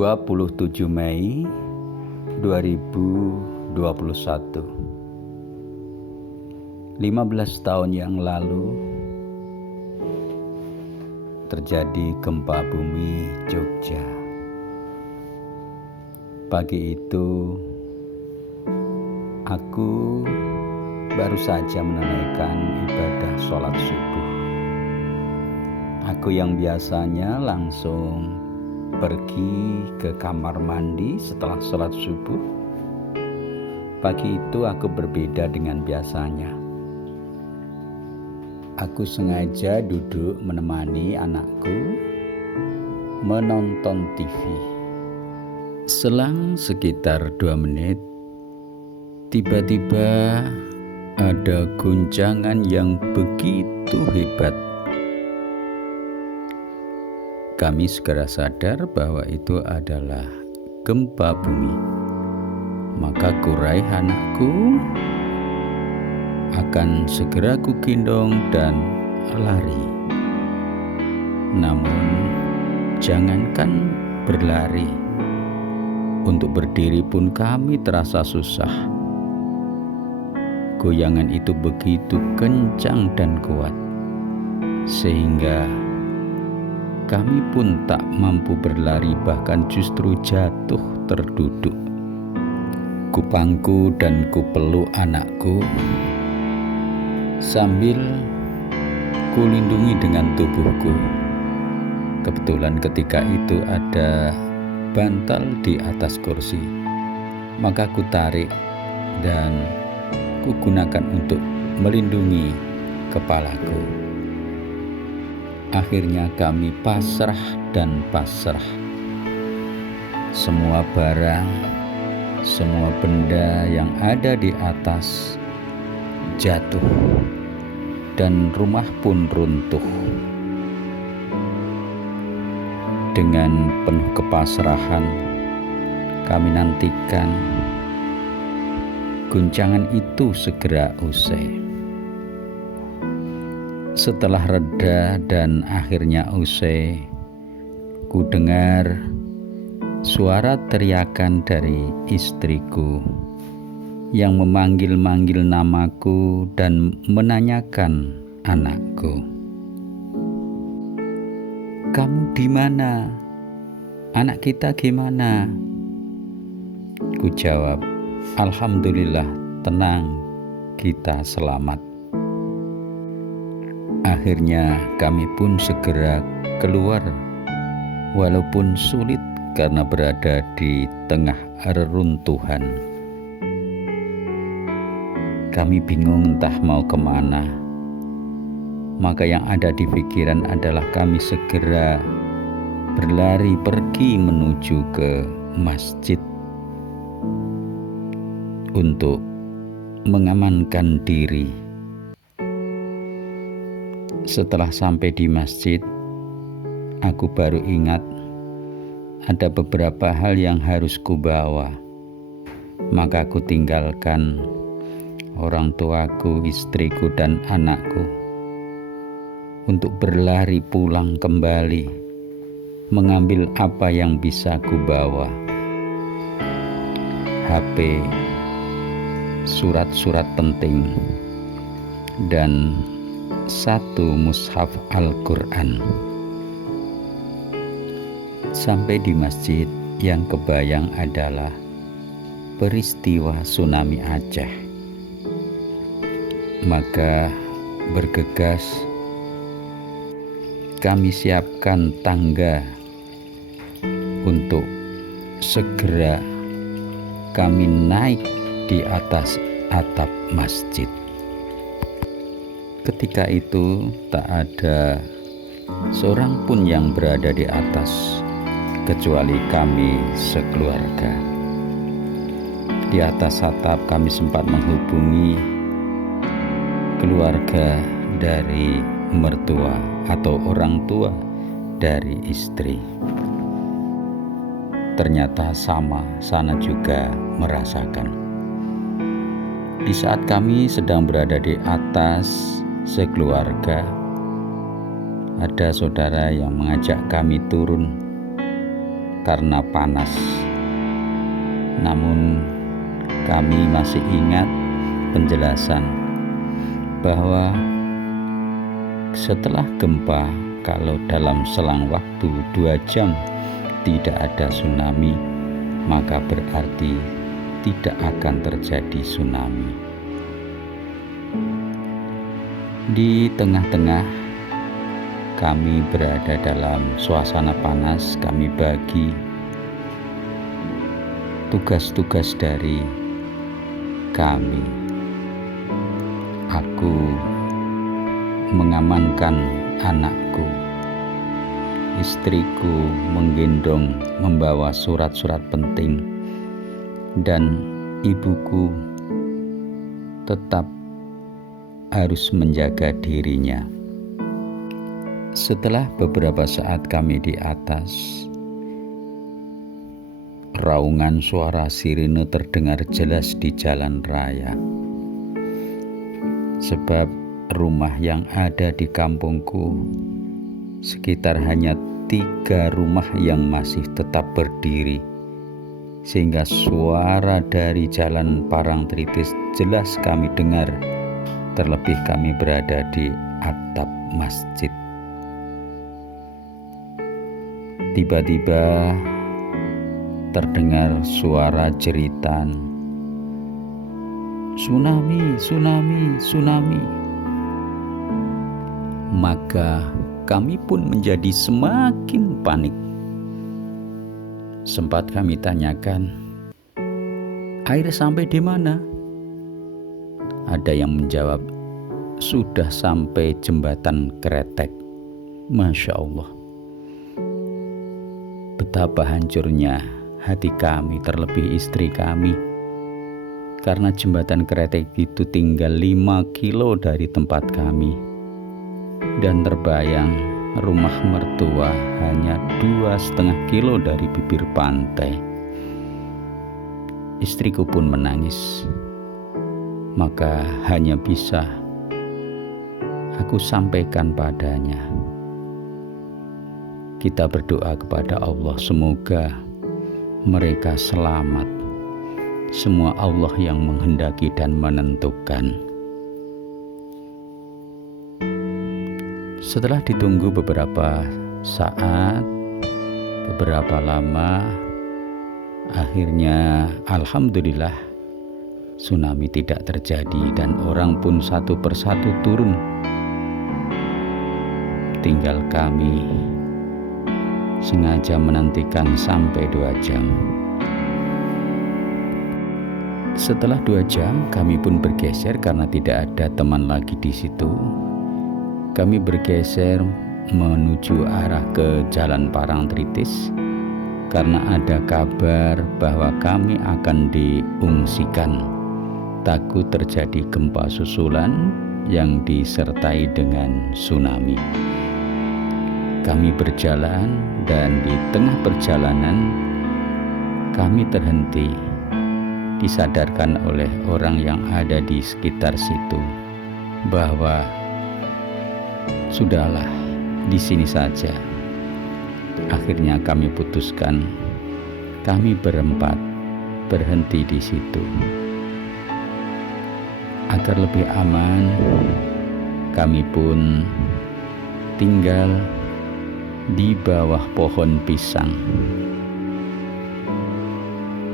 27 Mei 2021. 15 tahun yang lalu terjadi gempa bumi Jogja. Pagi itu aku baru saja menunaikan ibadah sholat subuh. Aku yang biasanya langsung pergi ke kamar mandi setelah sholat subuh, pagi itu aku berbeda dengan biasanya. Aku sengaja duduk menemani anakku menonton TV. Selang sekitar 2 menit, tiba-tiba ada guncangan yang begitu hebat. Kami segera sadar bahwa itu adalah gempa bumi. Maka kurai anakku, akan segera kugendong dan lari. Namun jangankan berlari, untuk berdiri pun kami terasa susah. Goyangan itu begitu kencang dan kuat, sehingga kami pun tak mampu berlari, bahkan justru jatuh terduduk. Kupangku dan kupeluk anakku sambil kulindungi dengan tubuhku. Kebetulan ketika itu ada bantal di atas kursi, maka ku tarik dan ku gunakan untuk melindungi kepalaku. Akhirnya kami pasrah dan pasrah. Semua barang, semua benda yang ada di atas jatuh dan rumah pun runtuh. Dengan penuh kepasrahan kami nantikan guncangan itu segera usai. Setelah reda dan akhirnya usai, ku dengar suara teriakan dari istriku yang memanggil-manggil namaku dan menanyakan anakku, "Kamu di mana? Anak kita gimana?" Ku jawab, "Alhamdulillah, tenang, kita selamat." Akhirnya kami pun segera keluar, walaupun sulit karena berada di tengah reruntuhan. Kami bingung entah mau kemana. Maka yang ada di pikiran adalah kami segera berlari pergi menuju ke masjid untuk mengamankan diri. Setelah sampai di masjid, aku baru ingat ada beberapa hal yang harus kubawa. Maka aku tinggalkan orang tuaku, istriku, dan anakku untuk berlari pulang kembali, mengambil apa yang bisa kubawa. HP, surat-surat penting, dan 1 mushaf Al-Quran. Sampai di masjid, yang kebayang adalah peristiwa tsunami Aceh. Maka bergegas kami siapkan tangga untuk segera kami naik di atas atap masjid. Ketika itu tak ada seorang pun yang berada di atas kecuali kami sekeluarga. Di atas atap kami sempat menghubungi keluarga dari mertua atau orang tua dari istri. Ternyata sama, sana juga merasakan. Di saat kami sedang berada di atas sekeluarga, ada saudara yang mengajak kami turun karena panas. Namun kami masih ingat penjelasan bahwa setelah gempa, kalau dalam selang waktu 2 jam tidak ada tsunami, maka berarti tidak akan terjadi tsunami. Di tengah-tengah kami berada dalam suasana panas, kami bagi tugas-tugas dari kami. Aku mengamankan anakku, istriku menggendong membawa surat-surat penting, dan ibuku tetap harus menjaga dirinya. Setelah beberapa saat kami di atas, raungan suara sirine terdengar jelas di jalan raya. Sebab rumah yang ada di kampungku sekitar hanya 3 rumah yang masih tetap berdiri, sehingga suara dari jalan Parangtritis jelas kami dengar, terlebih kami berada di atap masjid. Tiba-tiba terdengar suara jeritan, "Tsunami, tsunami, tsunami." Maka kami pun menjadi semakin panik. Sempat kami tanyakan, "Air sampai di mana?" Ada yang menjawab, "Sudah sampai jembatan Kretek." Masya Allah. Betapa hancurnya hati kami, terlebih istri kami, karena jembatan Kretek itu tinggal 5 kilo dari tempat kami, dan terbayang rumah mertua hanya 2,5 kilo dari bibir pantai. Istriku pun menangis, maka hanya bisa aku sampaikan padanya, kita berdoa kepada Allah semoga mereka selamat. Semua Allah yang menghendaki dan menentukan. Setelah ditunggu beberapa saat, beberapa lama, akhirnya alhamdulillah tsunami tidak terjadi dan orang pun satu persatu turun. Tinggal kami sengaja menantikan sampai 2 jam. Setelah 2 jam, kami pun bergeser karena tidak ada teman lagi di situ. Kami bergeser menuju arah ke Jalan Parangtritis karena ada kabar bahwa kami akan diungsikan. Takut terjadi gempa susulan yang disertai dengan tsunami. Kami berjalan dan di tengah perjalanan kami terhenti, disadarkan oleh orang yang ada di sekitar situ bahwa sudahlah, di sini saja. Akhirnya kami putuskan, kami berempat berhenti di situ. Agar lebih aman, kami pun tinggal di bawah pohon pisang.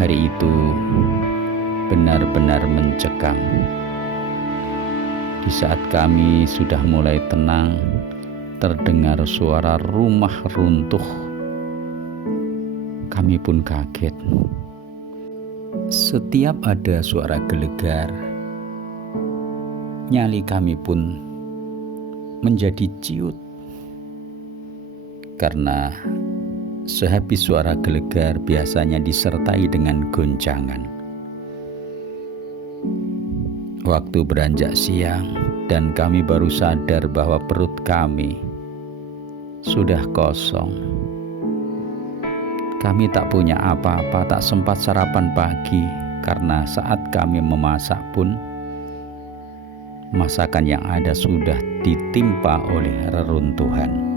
Hari itu benar-benar mencekam. Di saat kami sudah mulai tenang, terdengar suara rumah runtuh. Kami pun kaget. Setiap ada suara gelegar, nyali kami pun menjadi ciut. Karena sehabis suara gelegar biasanya disertai dengan goncangan. Waktu beranjak siang dan kami baru sadar bahwa perut kami sudah kosong. Kami tak punya apa-apa, tak sempat sarapan pagi karena saat kami memasak pun masakan yang ada sudah ditimpa oleh reruntuhan.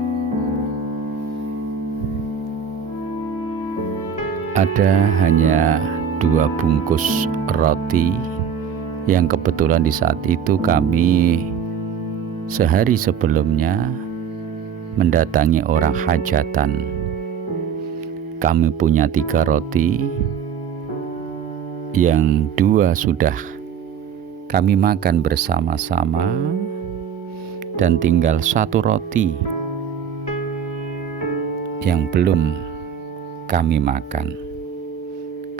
ada hanya 2 bungkus roti yang kebetulan di saat itu kami sehari sebelumnya mendatangi orang hajatan. Kami punya 3 roti, yang 2 sudah kami makan bersama-sama, dan tinggal 1 roti yang belum kami makan.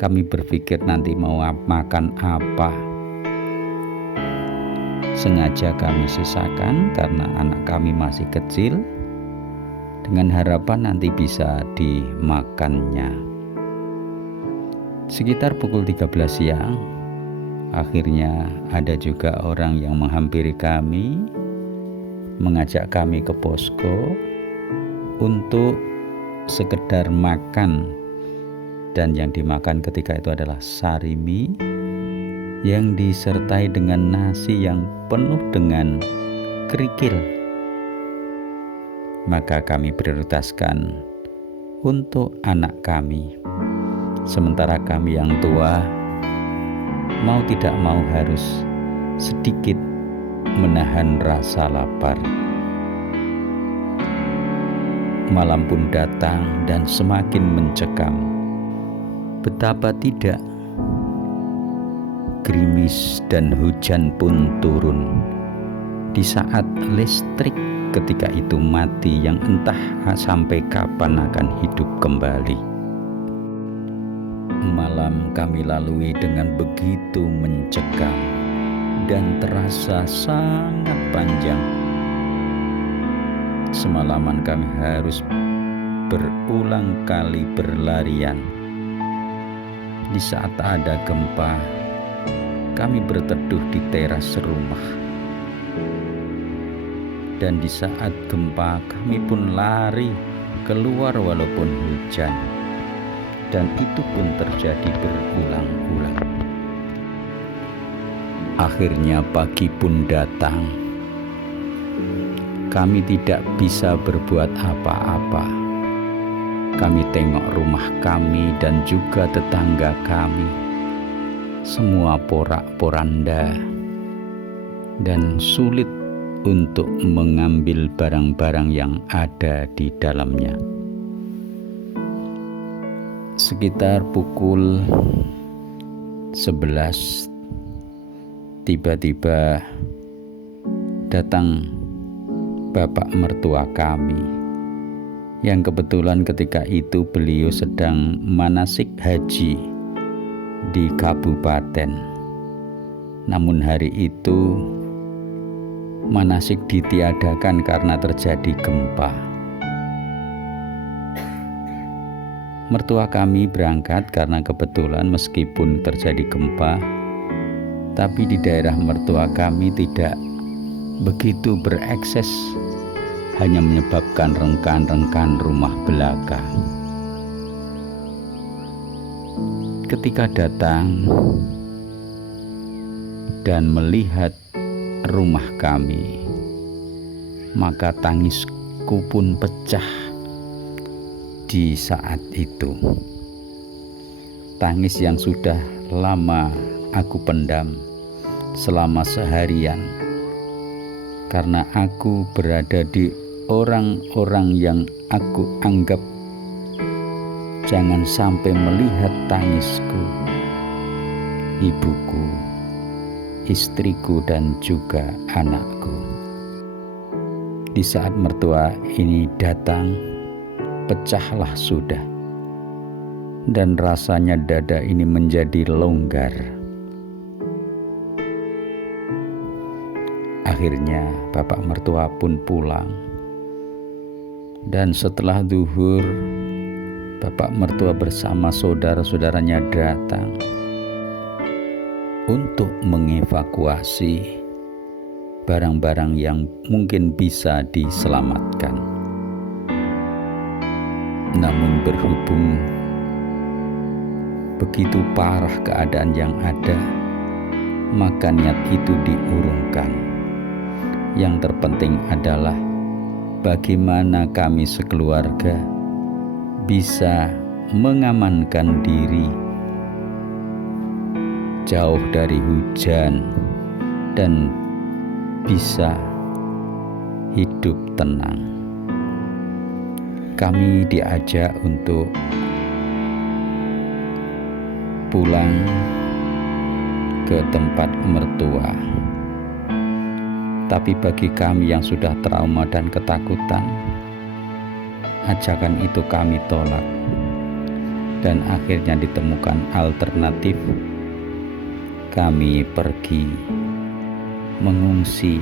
Kami berpikir nanti mau makan apa. Sengaja kami sisakan karena anak kami masih kecil, dengan harapan nanti bisa dimakannya. Sekitar pukul 13 siang, akhirnya ada juga orang yang menghampiri kami, mengajak kami ke posko untuk sekedar makan. Dan yang dimakan ketika itu adalah sarimi yang disertai dengan nasi yang penuh dengan kerikil. Maka kami prioritaskan untuk anak kami, sementara kami yang tua mau tidak mau harus sedikit menahan rasa lapar. Malam pun datang dan semakin mencekam. Betapa tidak, gerimis dan hujan pun turun di saat listrik ketika itu mati, yang entah sampai kapan akan hidup kembali. Malam kami lalui dengan begitu mencekam dan terasa sangat panjang. Semalaman kami harus berulang kali berlarian. Di saat ada gempa, kami berteduh di teras rumah. Dan di saat gempa, kami pun lari keluar walaupun hujan. Dan itu pun terjadi berulang-ulang. Akhirnya pagi pun datang. Kami tidak bisa berbuat apa-apa. Kami tengok rumah kami dan juga tetangga kami, semua porak-poranda dan sulit untuk mengambil barang-barang yang ada di dalamnya. Sekitar pukul 11, tiba-tiba datang bapak mertua kami, yang kebetulan ketika itu beliau sedang manasik haji di kabupaten. Namun hari itu manasik ditiadakan karena terjadi gempa. Mertua kami berangkat karena kebetulan meskipun terjadi gempa, tapi di daerah mertua kami tidak begitu berekses, hanya menyebabkan rengkan-rengkan rumah belakang. Ketika datang dan melihat rumah kami, maka tangisku pun pecah di saat itu. Tangis yang sudah lama aku pendam selama seharian, karena aku berada di orang-orang yang aku anggap jangan sampai melihat tangisku, ibuku, istriku, dan juga anakku. Di saat mertua ini datang, pecahlah sudah, dan rasanya dada ini menjadi longgar. Akhirnya bapak mertua pun pulang. Dan setelah zuhur, bapak mertua bersama saudara-saudaranya datang untuk mengevakuasi barang-barang yang mungkin bisa diselamatkan. Namun berhubung begitu parah keadaan yang ada, maka niat itu diurungkan. Yang terpenting adalah bagaimana kami sekeluarga bisa mengamankan diri jauh dari hujan dan bisa hidup tenang. Kami diajak untuk pulang ke tempat mertua. Tapi bagi kami yang sudah trauma dan ketakutan, ajakan itu kami tolak. Dan akhirnya ditemukan alternatif. Kami pergi mengungsi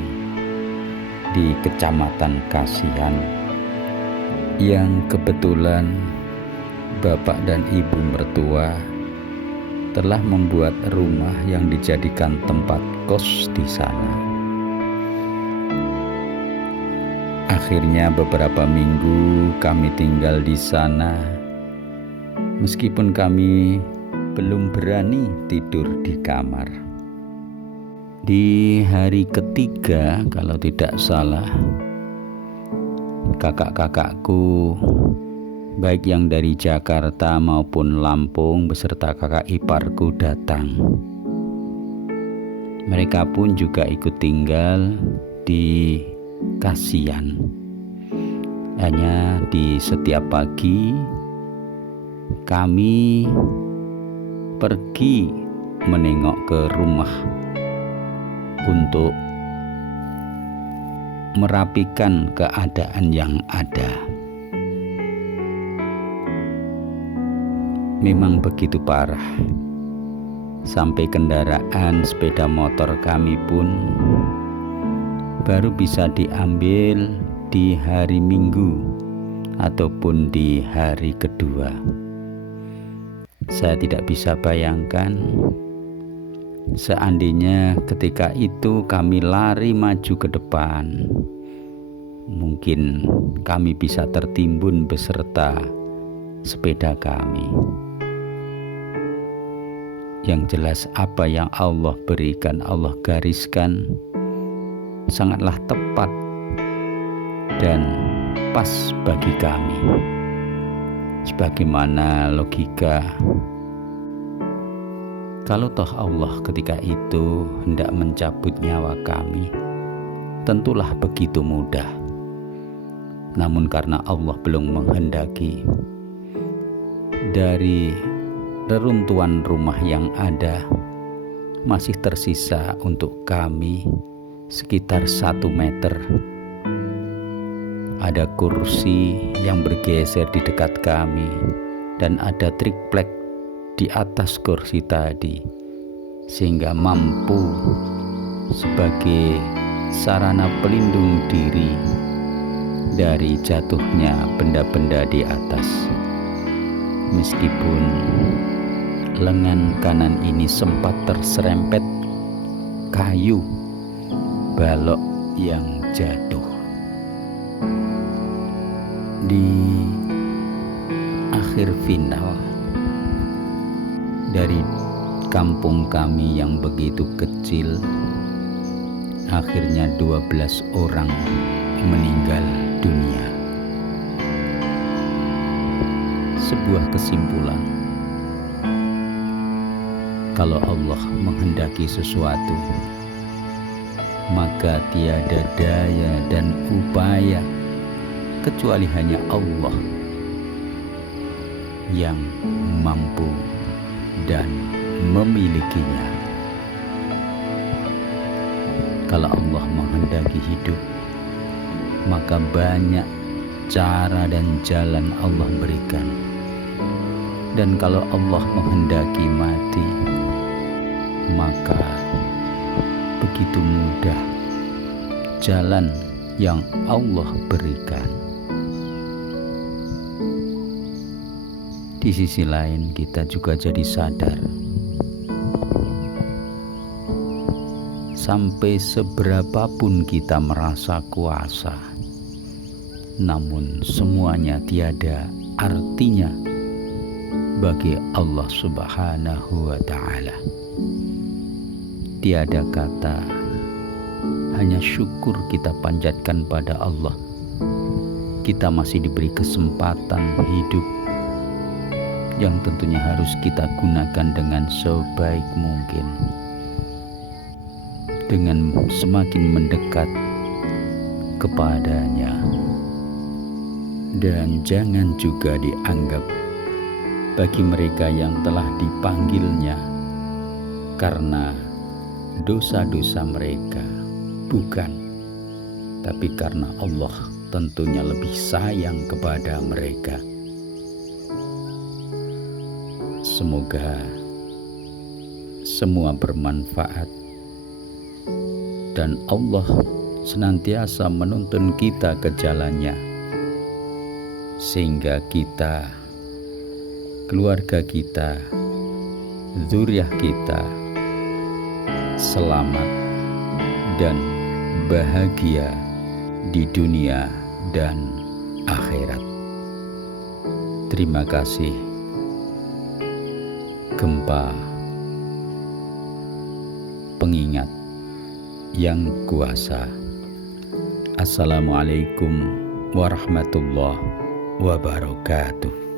di Kecamatan Kasihan yang kebetulan bapak dan ibu mertua telah membuat rumah yang dijadikan tempat kos di sana. Akhirnya beberapa minggu kami tinggal di sana, meskipun kami belum berani tidur di kamar. Di hari ketiga, kalau tidak salah, kakak-kakakku baik yang dari Jakarta maupun Lampung beserta kakak iparku datang. Mereka pun juga ikut tinggal di Kasihan. Hanya di setiap pagi kami pergi menengok ke rumah untuk merapikan keadaan yang ada. Memang begitu parah, sampai kendaraan sepeda motor kami pun baru bisa diambil di hari Minggu ataupun di hari kedua. Saya tidak bisa bayangkan seandainya ketika itu kami lari maju ke depan, mungkin kami bisa tertimbun beserta sepeda kami. Yang jelas apa yang Allah berikan, Allah gariskan sangatlah tepat dan pas bagi kami. Sebagaimana logika, kalau toh Allah ketika itu hendak mencabut nyawa kami, tentulah begitu mudah. Namun karena Allah belum menghendaki, dari reruntuhan rumah yang ada masih tersisa untuk kami sekitar 1 meter. Ada kursi yang bergeser di dekat kami dan ada triplek di atas kursi tadi, sehingga mampu sebagai sarana pelindung diri dari jatuhnya benda-benda di atas. Meskipun lengan kanan ini sempat terserempet kayu balok yang jatuh. Di akhir final dari kampung kami yang begitu kecil, akhirnya 12 orang meninggal dunia. Sebuah kesimpulan, kalau Allah menghendaki sesuatu, maka tiada daya dan upaya kecuali hanya Allah yang mampu dan memilikinya. Kalau Allah menghendaki hidup, maka banyak cara dan jalan Allah berikan. Dan kalau Allah menghendaki mati, maka begitu mudah jalan yang Allah berikan. Di sisi lain, kita juga jadi sadar, sampai seberapapun kita merasa kuasa, namun semuanya tiada artinya bagi Allah Subhanahu wa Ta'ala. Tiada kata, hanya syukur kita panjatkan pada Allah. Kita masih diberi kesempatan hidup yang tentunya harus kita gunakan dengan sebaik mungkin. Dengan semakin mendekat kepadanya. Dan jangan juga dianggap bagi mereka yang telah dipanggilnya karena dosa-dosa mereka, bukan, tapi karena Allah tentunya lebih sayang kepada mereka. Semoga semua bermanfaat dan Allah senantiasa menuntun kita ke jalannya, sehingga kita, keluarga kita, zuriat kita selamat dan bahagia di dunia dan akhirat. Terima kasih. Gempa pengingat yang kuasa. Assalamualaikum warahmatullahi wabarakatuh.